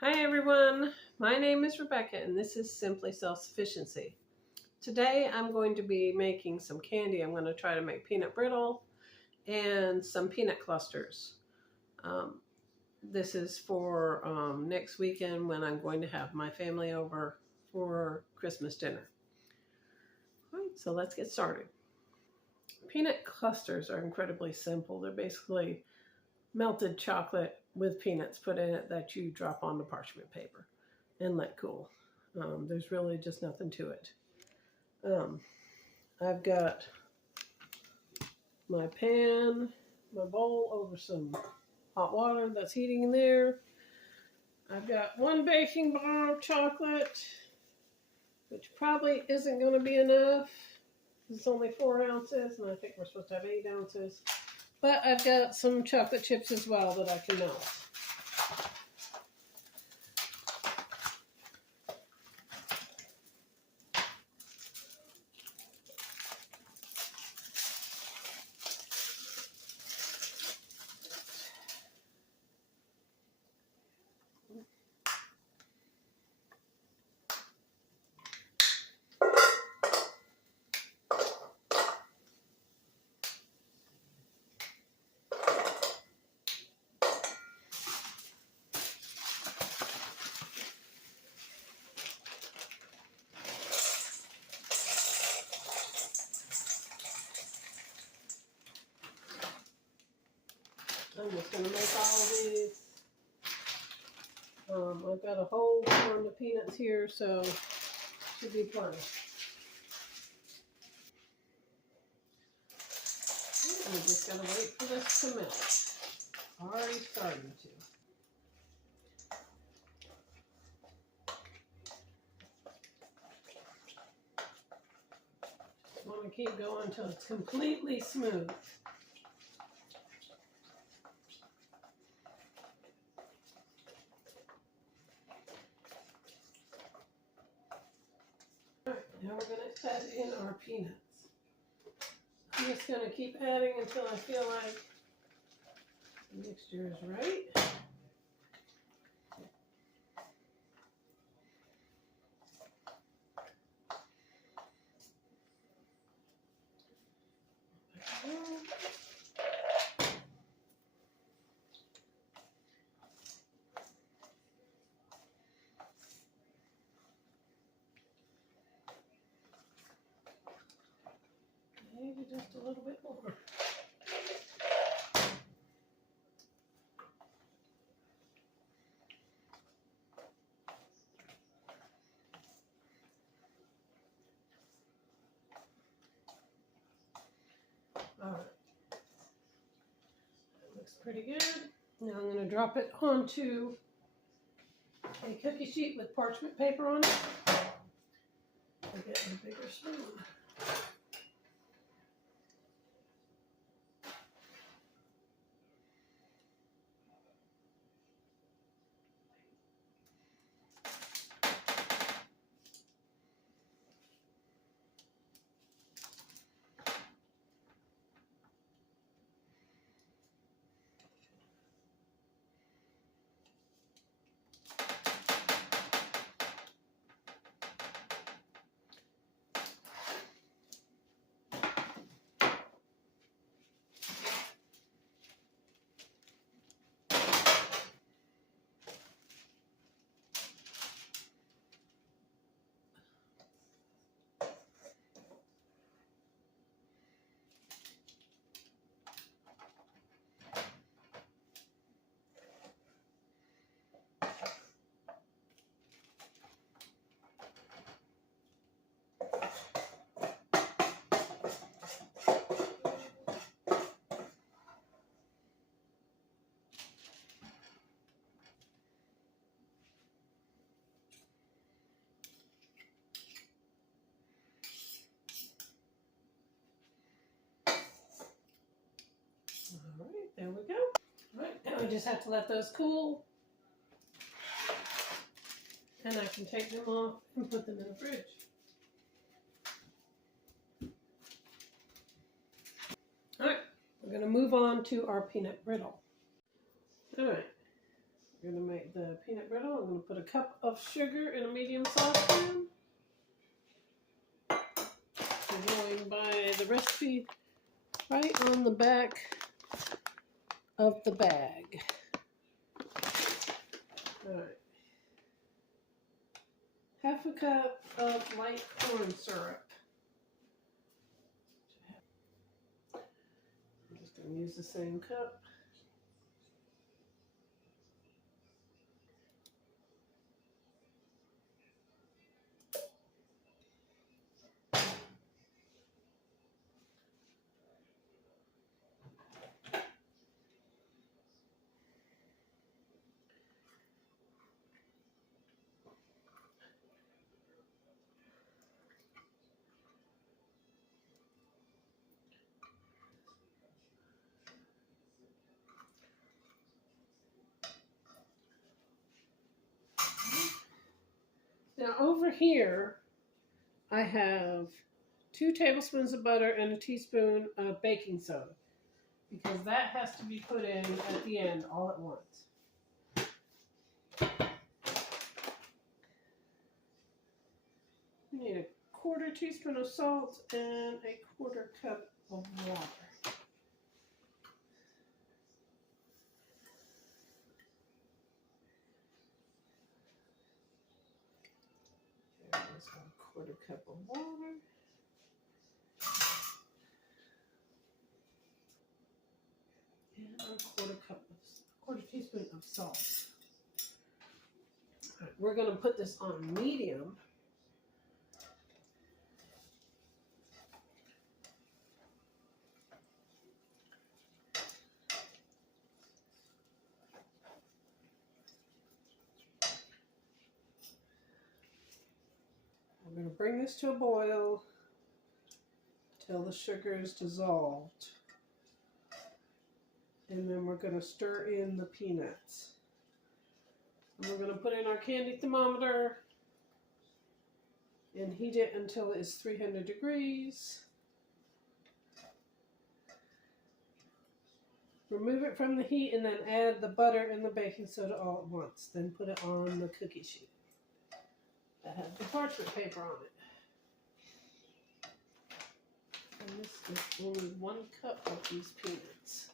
Hi everyone, my name is Rebecca and this is Simply Self-Sufficiency. Today I'm going to be making some candy. I'm going to try to make peanut brittle and some peanut clusters. This is for next weekend when I'm going to have my family over for Christmas dinner. All right, so let's get started. Peanut clusters are incredibly simple. They're basically melted chocolate with peanuts put in it that you drop onto parchment paper and let cool. There's really just nothing to it. I've got my pan, my bowl over some hot water that's heating in there. I've got 1 baking bar of chocolate, which probably isn't going to be enough. It's only 4 ounces, and I think we're supposed to have 8 ounces. But I've got some chocolate chips as well that I can melt. I'm just going to make all of these. I've got a whole pound of peanuts here, so should be plenty. I'm just going to wait for this to melt. Already starting to. Just want to keep going until it's completely smooth. Alright, now we're going to add in our peanuts. I'm just going to keep adding until I feel like the mixture is right. Maybe just a little bit more. Alright. That looks pretty good. Now I'm going to drop it onto a cookie sheet with parchment paper on it. I'll get a bigger spoon. Alright, there we go. Alright, now I just have to let those cool. And I can take them off and put them in the fridge. Alright, we're going to move on to our peanut brittle. Alright, We're going to make the peanut brittle. I'm going to put a cup of sugar in a medium saucepan. I'm going by the recipe right on the back of the bag. All right. Half a cup of light corn syrup. I'm just going to use the same cup. Now over here, I have 2 tablespoons of butter and a teaspoon of baking soda, because that has to be put in at the end all at once. We need a 1/4 teaspoon of salt and a 1/4 cup of water. There's a 1/4 cup of water. And a 1/4 teaspoon of salt. All right, we're going to put this on medium. I'm going to bring this to a boil till the sugar is dissolved. And then we're going to stir in the peanuts. And we're going to put in our candy thermometer and heat it until it is 300 degrees. Remove it from the heat and then add the butter and the baking soda all at once. Then put it on the cookie sheet that has the parchment paper on it. And this is only 1 cup of these peanuts.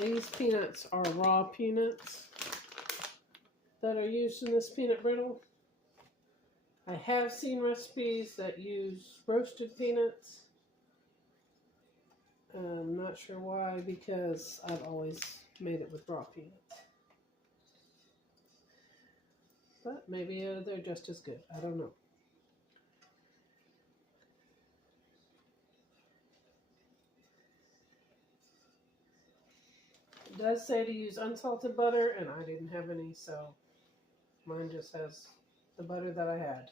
These peanuts are raw peanuts that are used in this peanut brittle. I have seen recipes that use roasted peanuts. I'm not sure why, because I've always made it with raw peanuts. But maybe they're just as good. I don't know. It does say to use unsalted butter, and I didn't have any, so mine just has the butter that I had.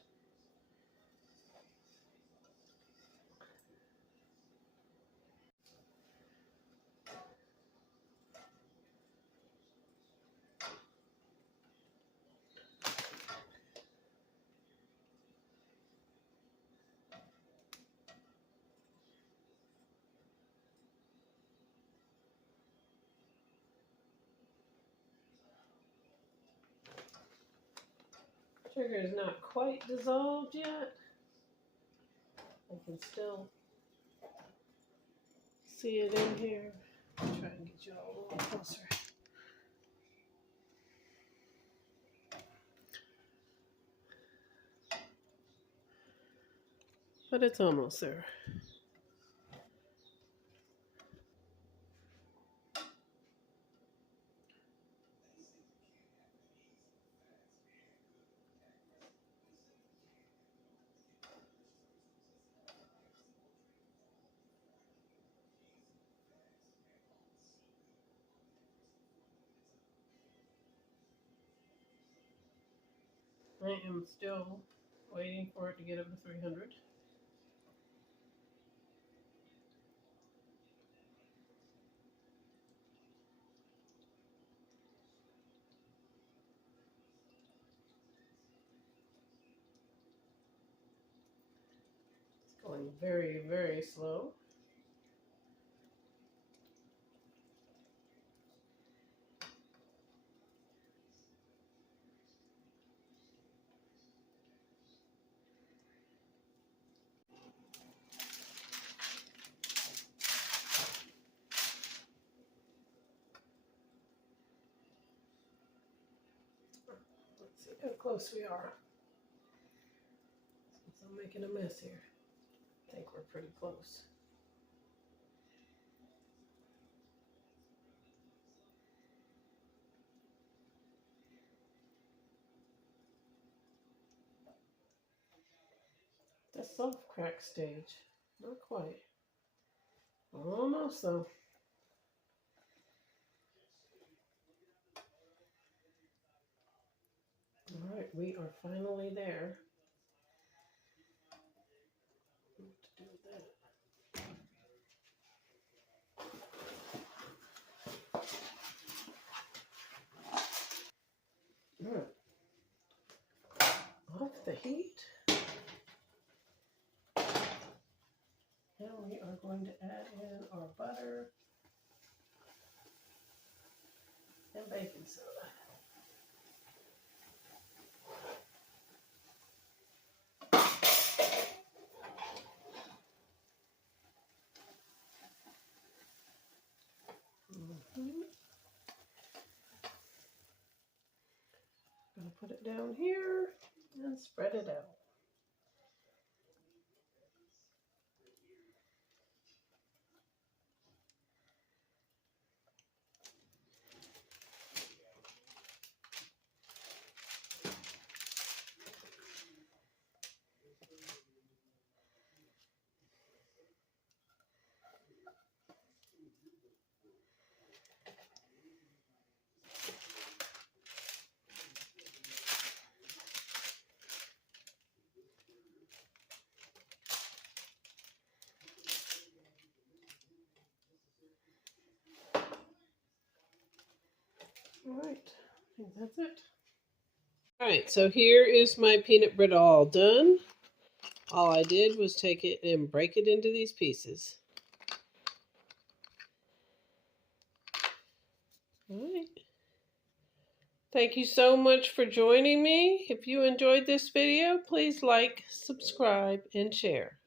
Sugar is not quite dissolved yet. I can still see it in here. I'll try and get you all a little closer. But it's almost there. I am still waiting for it to get up to 300. going very, very slow. Let's see how close we are. Since I'm making a mess here, I think we're pretty close. The soft crack stage. Not quite. Almost though. All right, we are finally there. What to do with that? All right. Off the heat. Now we are going to add in our butter and baking soda. I'm going to put it down here and spread it out. All right, I think that's it. All right, so here is my peanut brittle all done. All I did was take it and break it into these pieces. All right. Thank you so much for joining me. If you enjoyed this video, please like, subscribe, and share.